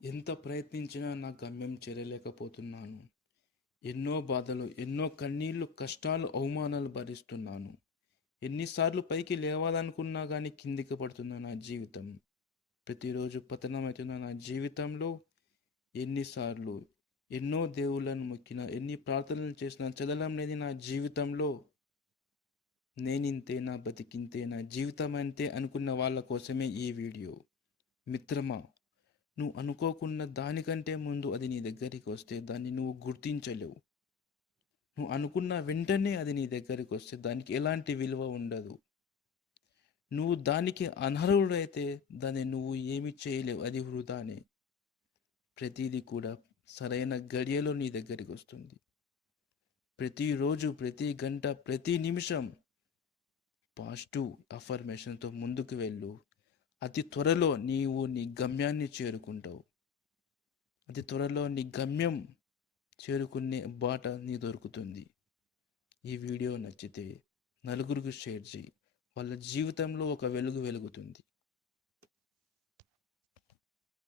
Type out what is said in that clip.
ఎంత ప్రయత్నించినా నా గమ్యం చేరలేకపోతున్నాను. ఎన్నో బాధలు, ఎన్నో కన్నీళ్లు, కష్టాలు, అవమానాలు భరిస్తున్నాను. ఎన్నిసార్లు పైకి లేవాలనుకున్నా కానీ కిందికి పడుతున్న నా జీవితం. ప్రతిరోజు పతనమవుతున్న నా జీవితంలో ఎన్నిసార్లు ఎన్నో దేవుళ్ళను మొక్కిన, ఎన్ని ప్రార్థనలు చేసినా చదలం లేని నా జీవితంలో నేనింతే, నా బతికింతే, నా జీవితం అంతే అనుకున్న వాళ్ళ కోసమే ఈ వీడియో. మిత్రమా, నువ్వు అనుకోకున్న దానికంటే ముందు అది నీ దగ్గరికి వస్తే దాన్ని నువ్వు గుర్తించలేవు. నువ్వు అనుకున్న వెంటనే అది నీ దగ్గరికి వస్తే దానికి ఎలాంటి విలువ ఉండదు. నువ్వు దానికి అనర్హుడైతే దాన్ని నువ్వు ఏమి చేయలేవు, అది వృధానే. ప్రతిదీ కూడా సరైన గడియలో నీ దగ్గరికి వస్తుంది. ప్రతిరోజు, ప్రతి గంట, ప్రతి నిమిషం పాజిటివ్ అఫర్మేషన్తో ముందుకు వెళ్ళు. అతి త్వరలో నీవు నీ గమ్యాన్ని చేరుకుంటావు. అతి త్వరలో నీ గమ్యం చేరుకునే బాట నీ దొరుకుతుంది. ఈ వీడియో నచ్చితే నలుగురికి షేర్ చేయి. వాళ్ళ జీవితంలో ఒక వెలుగు వెలుగుతుంది.